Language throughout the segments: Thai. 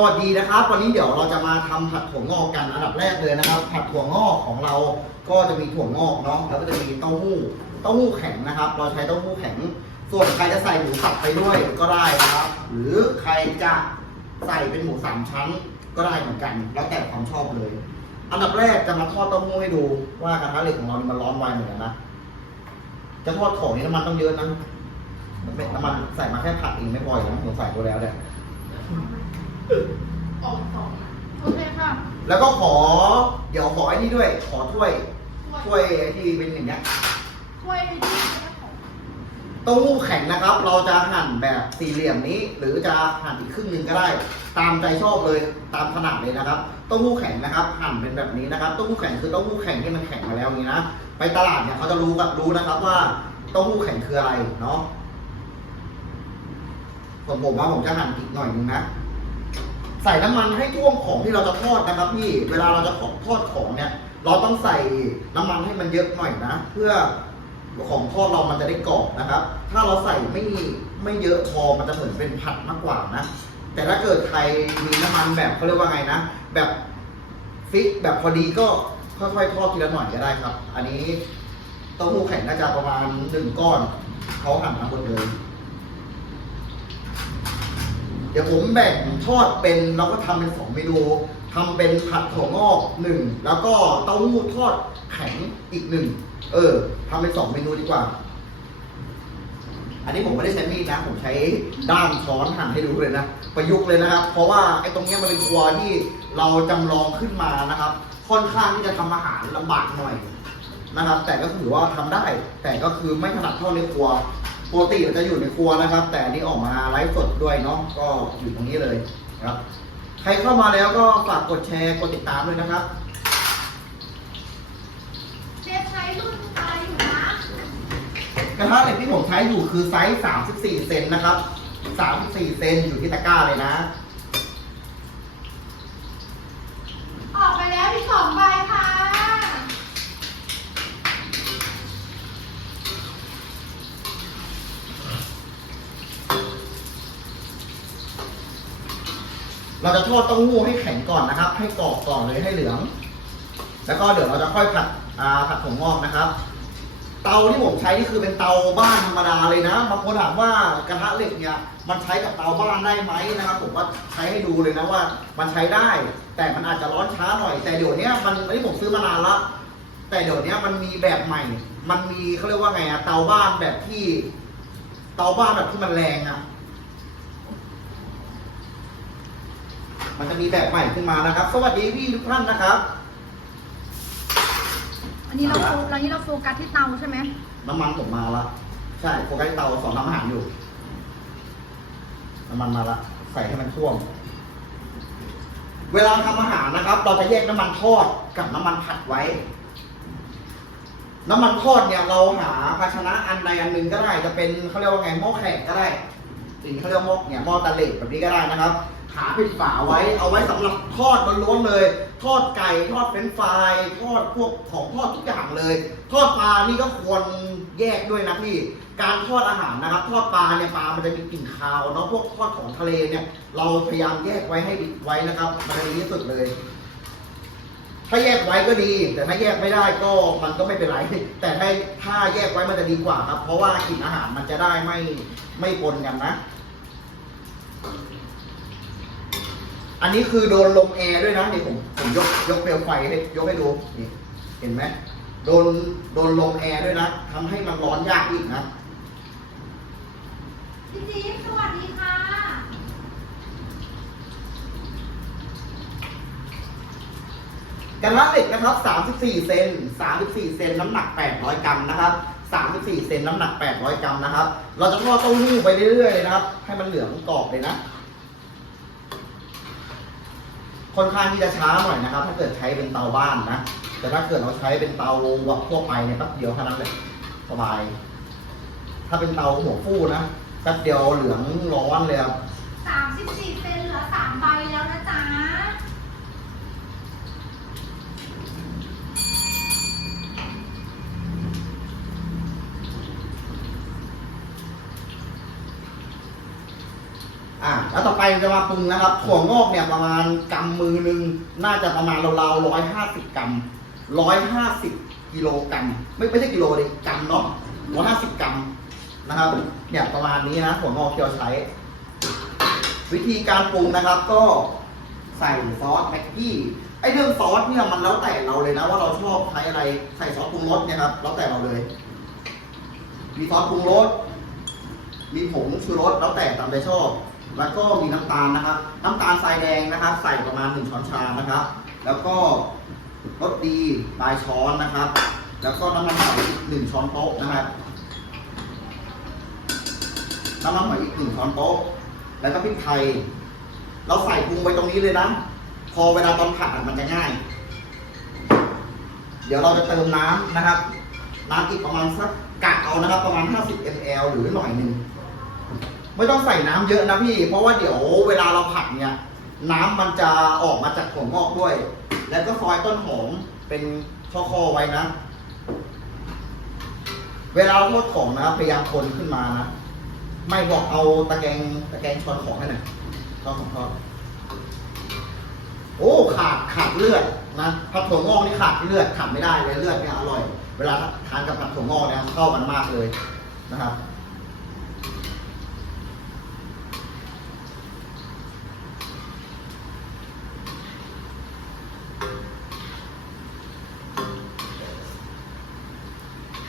สวัสดีนะครับ วันนี้เดี๋ยวเราจะมาทำผัดถั่วงอกกันอันดับแรกเลยนะครับ ผัดถั่วงอกของเราก็จะมีถั่วงอกเนาะแล้วก็จะมีเต้าหู้เต้าหู้แข็งนะครับ เราใช้เต้าหู้แข็ง ส่วนใครจะใส่หมูสับไปด้วยก็ได้นะครับ หรือใครจะใส่เป็นหมูสามชั้นก็ได้เหมือนกัน แล้วแต่ความชอบเลย อันดับแรกจะมาทอดเต้าหู้ให้ดูว่ากระทะเหล็กของเรามันร้อนไวเหมือนกันนะจะทอดของนี่น้ำมันต้องเยอะนะน้ำมันใส่มาแค่ผัดเองไม่พออยู่นะผมใส่ไปแล้วเนี่ย ออกสองโอเคค่ะแล้วก็ขอ เดี๋ยวขอไอ้นี่ด้วย ขอถ้วย ถ้วยไอ้ที่เป็นอย่างเงี้ยถ้วยที่เจ้าของเต้าหู้แข็งนะครับ เราจะหั่นแบบสี่เหลี่ยมนี้ หรือจะหั่นอีกครึ่งหนึ่งก็ได้ ตามใจชอบเลย ตามขนาดเลยนะครับเต้าหู้แข็งนะครับ หั่นเป็นแบบนี้นะครับเต้าหู้แข็งคือเต้าหู้แข็งที่มันแข็งมาแล้วอย่างนี้นะ ไปตลาดเนี่ยเขาจะรู้กับรู้นะครับว่าเต้าหู้แข็งคืออะไรเนาะส่วนผมว่าผมจะหั่นอีกหน่อยนึงนะ ใส่น้ำมันให้ท่วมของที่เราจะทอดนะครับพี่ เวลาเราจะทอดของเนี่ย เราต้องใส่น้ำมันให้มันเยอะหน่อยนะ เพื่อของทอดเรามันจะได้กรอบนะครับ ถ้าเราใส่ไม่ไม่เยอะพอมันจะเหมือนเป็นผัดมากกว่านะ แต่ถ้าเกิดใครมีน้ำมันแบบเขาเรียกว่าไงนะ แบบฟิกแบบพอดีก็ค่อยๆทอดทีละหน่อยก็ได้ครับ อันนี้เต้าหู้แข็งน่าจะประมาณหนึ่งก้อนเขาหั่นมาหมดเลย เดี๋ยวผมแบ่งทอดเป็นเราก็ทำเป็นสองเมนูทำเป็นผัดถั่วงอกหนึ่งแล้วก็เต้าหู้ทอดแข็งอีกหนึ่งเออทำเป็นสองเมนูดีกว่า อันนี้ผมไม่ได้ใช้มีดนะ ผมใช้ด้ามช้อนหั่นให้ดูเลยนะ ประยุกต์เลยนะครับ เพราะว่าไอ้ตรงเนี้ยมันเป็นครัวที่เราจำลองขึ้นมานะครับ ค่อนข้างที่จะทำอาหารลำบากหน่อยนะครับ แต่ก็ถือว่าทำได้ แต่ก็คือไม่ถนัดเท่าในครัว ปกติเราจะอยู่ในครัวนะครับ แต่อันนี่ออกมาไลฟ์สดด้วยเนาะก็อยู่ตรงนี้เลยนะครับ ใครเข้ามาแล้วก็ฝากกดแชร์กดติดตามด้วยนะครับ เชฟใช้รุ่นอะไรอยู่นะกระทะเหล็กที่ผมใช้อยู่คือไซส์ 34 เซนนะครับ 34 เซนอยู่ที่ตะกร้าเลยนะ ออกไปแล้วอีกสองใบค่ะ เราจะทอดเต้าหู้ให้แข็งก่อนนะครับ ให้กรอบก่อนเลยให้เหลือง แล้วก็เดี๋ยวเราจะค่อยผัดผัดถั่วงอกนะครับ เตาที่ผมใช้นี่คือเป็นเตาบ้านธรรมดาเลยนะบางคนถามว่ากระทะเหล็กเนี่ยมันใช้กับเตาบ้านได้ไหมนะครับ ผมว่าใช้ให้ดูเลยนะว่า มันใช้ได้ แต่มันอาจจะร้อนช้าหน่อย แต่เดี๋ยวนี้มันอันนี้ผมซื้อมานานละแต่เดี๋ยวนี้มันมีแบบใหม่ มันมีเขาเรียกว่าไงอะเตาบ้านแบบที่ เตาบ้านแบบที่มันแรงอะ มันจะมีแบบใหม่ขึ้นมานะครับ สวัสดีพี่ทุกท่านนะครับ อันนี้เราโฟกัสอันนี้เราโฟกัสที่เตาใช่ไหมน้ำมันผมมาละ ใช่โฟกัสเตาสอนทำอาหารอยู่ น้ำมันมาละ ใส่ให้มันท่วม เวลาทำอาหารนะครับ เราจะแยกน้ำมันทอดกับน้ำมันผัดไว้ น้ำมันทอดเนี่ยเราหาภาชนะอันใดอันหนึ่งก็ได้ จะเป็นเขาเรียกว่าไงหม้อแขกก็ได้สิ่งเขาเรียกว่าหม้อเนี่ยหม้อตะเหล็กแบบนี้ก็ได้นะครับ หาเป็นฝาไว้ เอาไว้สำหรับทอดล้วนๆเลย ทอดไก่ทอดเฟรนช์ฟรายทอดพวกของทอดทุกอย่างเลย ทอดปลานี่ก็ควรแยกด้วยนะพี่ การทอดอาหารนะครับ ทอดปลาเนี่ยปลามันจะมีกลิ่นคาวเนาะพวกทอดของทะเลเนี่ย เราพยายามแยกไว้ให้ดีไว้นะครับมันจะดีที่สุดเลยถ้าแยกไว้ก็ดี แต่ถ้าแยกไม่ได้ก็มันก็ไม่เป็นไร แต่ถ้าถ้าแยกไว้มันจะดีกว่าครับ เพราะว่ากลิ่นอาหารมันจะได้ไม่ไม่ปนกันนะ อันนี้คือโดนลมแอร์ด้วยนะนี่ผมผมยกยกเปลวไฟให้ยกให้ดูนี่เห็นไหมโดนโดนลมแอร์ด้วยนะทำให้มันร้อนยากอีกนะพี่จี๊บสวัสดีค่ะกระทะเหล็กนะครับ 34 เซน 34 เซน น้ำหนัก 800 กรัมนะครับ 34 เซน น้ำหนัก 800 กรัมนะครับ เราจะทอดเต้าหู้ไปเรื่อยๆเลยนะครับ ให้มันเหลืองกรอบเลยนะ ค่อนข้างที่จะช้าหน่อยนะครับ ถ้าเกิดใช้เป็นเตาบ้านนะ แต่ถ้าเกิดเราใช้เป็นเตาแบบทั่วไปเนี่ยแป๊บเดียวเท่านั้นเลยสบาย ถ้าเป็นเตาหัวฟู่นะแป๊บเดียวเหลืองร้อนเลยครับสามสิบสี่เซนเหลือสามใบแล้วนะจ๊ะ อ่าแล้วต่อไปจะมาปรุงนะครับถั่วงอกเนี่ยประมาณกำมือหนึ่งน่าจะประมาณราวๆร้อยห้าสิบกรัมร้อยห้าสิบกิโลกรัมไม่ไม่ใช่กิโลดิกรัมเนาะร้อยห้าสิบกรัมนะครับเนี่ยประมาณนี้นะถั่วงอกที่เราใช้ วิธีการปรุงนะครับก็ใส่ซอสแม็กกี้ไอเรื่องซอสเนี่ยมันแล้วแต่เราเลยนะว่าเราชอบใช้อะไรใส่ซอสปรุงรสเนี่ยครับแล้วแต่เราเลย มีซอสปรุงรสมีผงชูรสแล้วแต่ตามใจชอบ แล้วก็มีน้ำตาลนะครับ น้ำตาลทรายแดงนะครับ ใส่ประมาณหนึ่งช้อนชานะครับ แล้วก็รสดีปลายช้อนนะครับ แล้วก็น้ำมันหอยอีกหนึ่งช้อนโต๊ะนะครับ น้ำมันหอยอีกหนึ่งช้อนโต๊ะ แล้วก็พริกไทย เราใส่ปรุงไปตรงนี้เลยนะ พอเวลาตอนผัดมันจะง่าย เดี๋ยวเราจะเติมน้ำนะครับ น้ำอีกประมาณสักกะเอานะครับ ประมาณ 50 ml หรือหน่อยหนึ่ง ไม่ต้องใส่น้ำเยอะนะพี่ เพราะว่าเดี๋ยวเวลาเราผัดเนี่ย น้ำมันจะออกมาจากถั่วงอกด้วย แล้วก็ซอยต้นหอมเป็นช่อคอไว้นะ เวลาเราทอดของนะพยายามคนขึ้นมานะ ไม่บอกเอาตะแกรงตะแกรงช้อนของให้หน่อยทอดของทอดโอ้ขาดขาดเลือดนะผัดถั่วงอกนี่ขาดเลือดขาดไม่ได้เลยเลือดเนี่ยอร่อย เวลาทานกับผัดถั่วงอกเนี่ยเข้ากันมากเลยนะครับ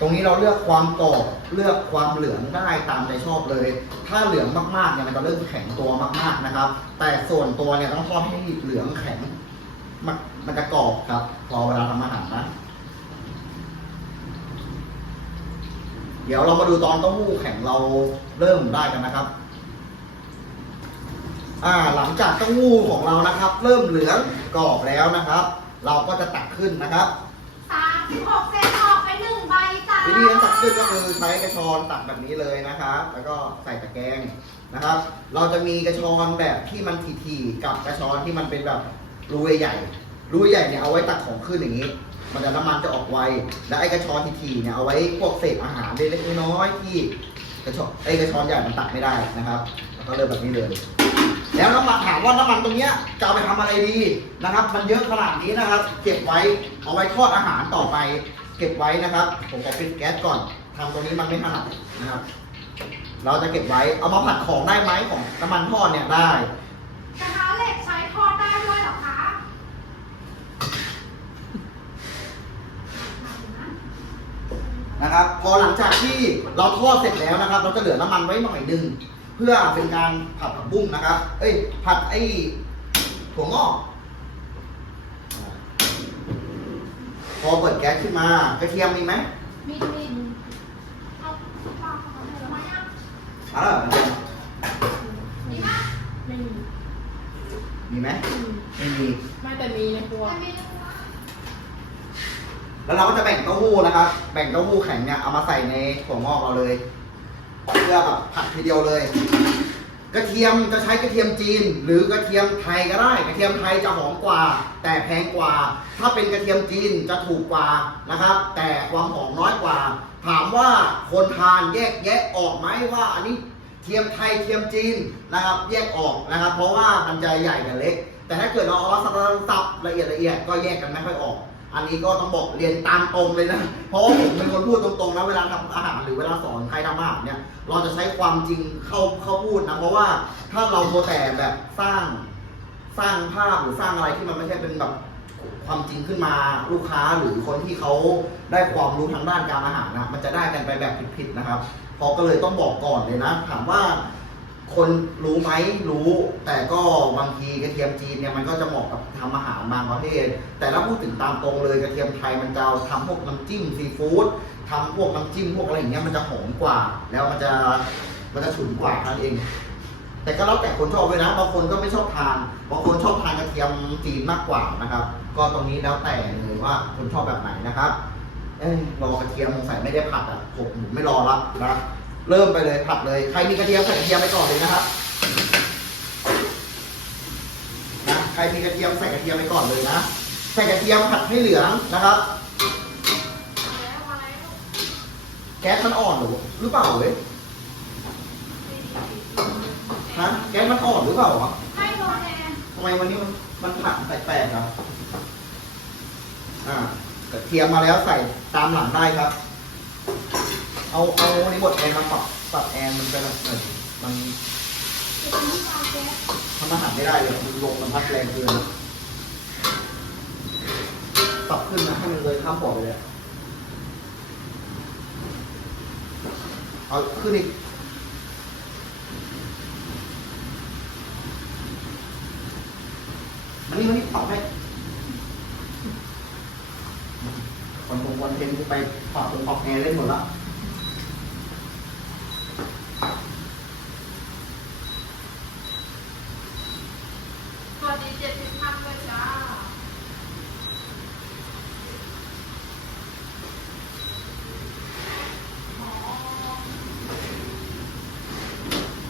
ตรงนี้เราเลือกความกรอบเลือกความเหลืองได้ตามใจชอบเลย ถ้าเหลืองมากๆเนี่ยมันจะเริ่มแข็งตัวมากๆนะครับ แต่ส่วนตัวเนี่ยต้องทอดให้เหลืองแข็งมันมันจะกรอบครับพอเวลาทำอาหารนะเดี๋ยวเรามาดูตอนเต้าหู้แข็งเราเริ่มได้กันนะครับอ่าหลังจากเต้าหู้ของเรานะครับ เริ่มเหลืองกรอบแล้วนะครับ เราก็จะตักขึ้นนะครับสามสิบหกเซนออกไปหนึ่งใบ วิธีการตักขึ้นก็คือใช้กระชอนตักแบบนี้เลยนะครับ แล้วก็ใส่ตะแกรงนะครับ เราจะมีกระชอนแบบที่มันถี่ๆกับกระชอนที่มันเป็นแบบรูใหญ่ๆรูใหญ่เนี่ยเอาไว้ตักของขึ้นอย่างนี้ มันจะน้ำมันจะออกไว และไอ้กระชอนถี่ๆเนี่ยเอาไว้พวกเศษอาหารเล็กๆน้อยๆที่กระชอนไอ้กระชอนใหญ่มันตักไม่ได้นะครับแล้วก็เริ่มแบบนี้เลย แล้วน้ำมันถามว่าน้ำมันตรงเนี้ยจะเอาไปทำอะไรดีนะครับ มันเยอะขนาดนี้นะครับ เก็บไว้เอาไว้ทอดอาหารต่อไป เก็บไว้นะครับ ผมขอปิดแก๊สก่อนทำตรงนี้มันไม่ถนัดนะครับ เราจะเก็บไว้เอามาผัดของได้ไหมของน้ำมันทอดเนี่ยได้ กระทะเหล็กใช้ทอดได้ด้วยเหรอคะนะครับ พอหลังจากที่เราทอดเสร็จแล้วนะครับ เราจะเหลือน้ำมันไว้หน่อยหนึงเพื่อเป็นการผัดผักบุ้งนะครับ เอ้ย ผัดไอ้ถั่วงอก พอเปิดแก๊สขึ้นมากระเทียมมีไหมมีมีเอาปากของเธอไหมอะอ่ากระเทียมมีไหมไม่มีมีไหมไม่มีไม่แต่มีในครัวแต่มีแล้วเราก็จะแบ่งเต้าหู้นะครับ แบ่งเต้าหู้แข็งเนี่ยเอามาใส่ในถั่วงอกเราเลย เพื่อแบบผัดทีเดียวเลย กระเทียมจะใช้กระเทียมจีน หรือกระเทียมไทยก็ได้ กระเทียมไทยจะหอมกว่า แต่แพงกว่า ถ้าเป็นกระเทียมจีนจะถูกกว่านะครับ แต่ความหอมน้อยกว่า ถามว่าคนทานแยกแยะออกไหมว่าอันนี้เทียมไทยเทียมจีนนะครับ แยกออกนะครับ เพราะว่ามันจะใหญ่กับเล็ก แต่ถ้าเกิดเราเอาสับละเอียดละเอียดก็แยกกันไม่ค่อยออก อันนี้ก็ต้องบอกเรียนตามตรงเลยนะ เพราะว่าผมเป็นคนพูดตรงๆนะเวลาทำอาหารหรือเวลาสอนใครทำอาหารเนี่ย เราจะใช้ความจริงเข้าเข้าพูดนะ เพราะว่าถ้าเราโมแต่แบบสร้างสร้างภาพหรือสร้างอะไรที่มันไม่ใช่เป็นแบบความจริงขึ้นมาลูกค้าหรือคนที่เขาได้ความรู้ทางด้านการอาหารนะมันจะได้กันไปแบบผิดๆนะครับพราะก็เลยต้องบอกก่อนเลยนะ ถามว่า คนรู้ไหมรู้ แต่ก็บางทีกระเทียมจีนเนี่ยมันก็จะเหมาะกับทำอาหารบางประเภทแต่ถ้าพูดถึงตามตรงเลยกระเทียมไทยมันจะเอาทำพวกน้ำจิ้มซีฟู้ดทำพวกน้ำจิ้มพวกอะไรอย่างเงี้ยมันจะหอมกว่า แล้วมันจะมันจะฉุนกว่านั่นเอง แต่ก็แล้วแต่คนชอบเลยนะบางคนก็ไม่ชอบทานบางคนชอบทานกระเทียมจีนมากกว่านะครับ ก็ตรงนี้แล้วแต่เลยว่าคนชอบแบบไหนนะครับ เอ้ยรอกระเทียมสงสัยไม่ได้ผัดอะผมผมไม่รอละนะ เริ่มไปเลยผัดเลย ใครมีกระเทียมใส่กระเทียมไปก่อนเลยนะครับนะใครมีกระเทียมใส่กระเทียมไปก่อนเลยนะใส่กระเทียมผัดให้เหลืองนะครับแล้วมาแล้วแก๊สมันอ่อนหรือหรือเปล่าเว้ยทฮะแก๊สมันอ่อนหรือเปล่าวะให้โดนแอนทำไมวันนี้มันมันผัดแปลกๆอะอ่ากระเทียมมาแล้วใส่ตามหลังได้ครับ เอาเอารีโมทแอร์มาปรับปรับแอร์มันไปแบบมันเดี๋ยวนี้วางแก๊สทำอาหารไม่ได้เลยมันลมมันพัดแรงเกินปรับขึ้นนะให้มันเลยข้ามปอดไปเลยอะเอาขึ้นอีกมันนี่มันนี่ปรับให้วันผมวันเทนกูไปปรับปรับแอร์เล่นหมดละ สวัสดีเจ็ดสิบพันเลยจ้า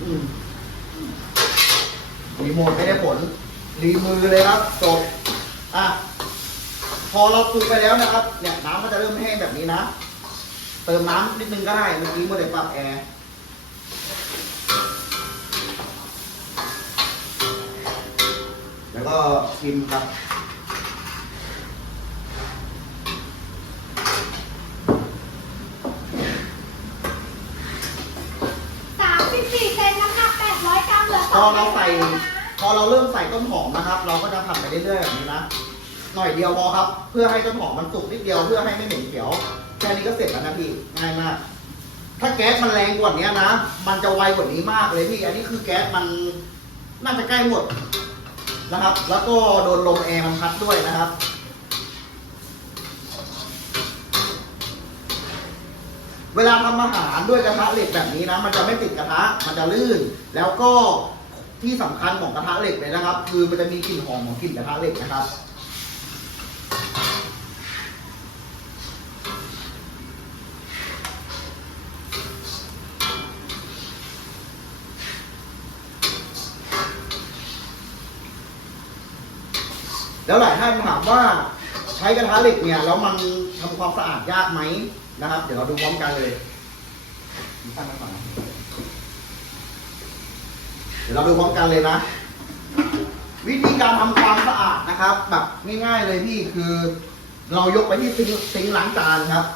อืม รีโมทไม่ได้ผล รีมือเลยครับจบอะพอเราปรุงไปแล้วนะครับ เนี่ยน้ำก็จะเริ่มแห้งแบบนี้นะ เติมน้ำนิดนึงก็ได้เมื่อกี้เมื่อเด็ปรับแอร์แล้วก็ชิมครับสามสิบสี่เซนน้ำหนั พอเราใส่พอเราเริ่มใส่ต้นหอมนะครับ เราก็จะผัดไปเรื่อยๆแบบนี้นะหน่อยเดียวพอครับ เพื่อให้ต้นหอมมันสุกนิดเดียวเพื่อให้ไม่เหม็นเขียวแค่นี้ก็เสร็จแล้วนะพี่ง่ายมาก ถ้าแก๊สมันแรงกว่านี้นะ มันจะไวกว่านี้มากเลยพี่อันนี้คือแก๊สมันน่าจะใกล้หมดนะครับ แล้วก็โดนลมแอร์มันพัดด้วยนะครับ เวลาทำอาหารด้วยกระทะเหล็กแบบนี้นะ มันจะไม่ติดกระทะ มันจะลื่น แล้วก็ที่สำคัญของกระทะเหล็กเลยนะครับ คือมันจะมีกลิ่นหอมของกลิ่นกระทะเหล็กนะครับ แล้วหลายท่านถามว่า ช้กระทะเหล็กเนี่ยแล้วมันทำความสะอาดยากไหมนะครับ เดี๋ยวเราดูพร้อมกันเลยตั้งไว้ก่อนนะเดี๋ยวเราดูพร้อมกันเลยนะ วิธีการทำความสะอาดนะครับ แบบง่าย ๆเลยพี่คือ เรายกไปที่ซิงค์ซิงค์ล้างจานครับ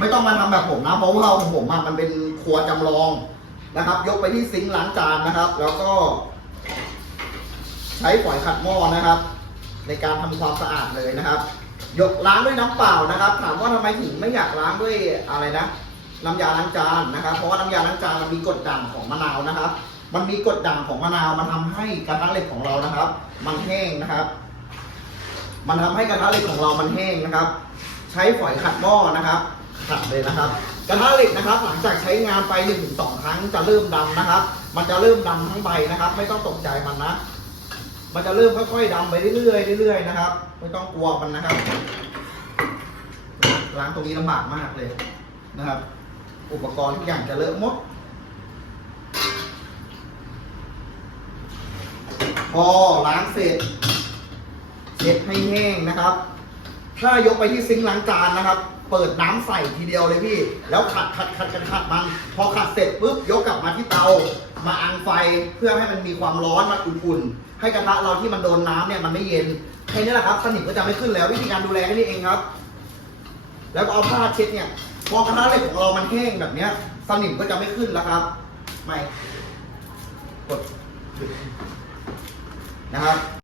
ไม่ต้องมาทำแบบผมนะ เพราะว่าของผมอะมันเป็นครัวจำลองนะครับ ยกไปที่ซิงค์ล้างจานนะครับ แล้วก็ ใช้ฝอยขัดหม้อนะครับ ในการทำความสะอาดเลยนะครับยกล้างด้วยน้ำเปล่านะครับ ถามว่าทำไมถึงไม่อยากล้างด้วยอะไรนะน้ำยาล้างจานนะครับ เพราะว่าน้ำยาล้างจานมันมีกรดด่างของมะนาวนะครับ มันมีกรดด่างของมะนาวมันทำให้กระทะเหล็กของเรานะครับ มันแห้งนะครับ มันทำให้กระทะเหล็กของเรามันแห้งนะครับ ใช้ฝอยขัดหม้อนะครับขัดเลยนะครับ กระทะเหล็กนะครับ หลังจากใช้งานไปหนึ่งถึงสองครั้งจะเริ่มดำนะครับ มันจะเริ่มดำทั้งใบนะครับ ไม่ต้องตกใจมันนะ มันจะเริ่มค่อยๆดำไปเรื่อยๆเรื่อยๆนะครับ ไม่ต้องกลัวมันนะครับ ล้างตรงนี้ลำบากมากเลยนะครับ อุปกรณ์ทุกอย่างจะเลอะหมด พอล้างเสร็จเช็ดให้แห้งนะครับ ถ้ายกไปที่ซิงค์ล้างจานนะครับ เปิดน้ำใส่ทีเดียวเลยพี่ แล้วขัดขัดขัดขัดขัดมัน พอขัดเสร็จปุ๊บยกกลับมาที่เตา มาอังไฟเพื่อให้มันมีความร้อนมันอุ่นๆให้กระทะเราที่มันโดนน้ำเนี่ยมันไม่เย็นแค่นี้แหละครับสนิมก็จะไม่ขึ้นแล้ววิธีการดูแลแค่นี้เองครับ แล้วก็เอาผ้าเช็ดเนี่ยพอกระทะเหล็กของเรามันแห้งแบบเนี้ยสนิมก็จะไม่ขึ้นแล้วครับไม่กดนะครับ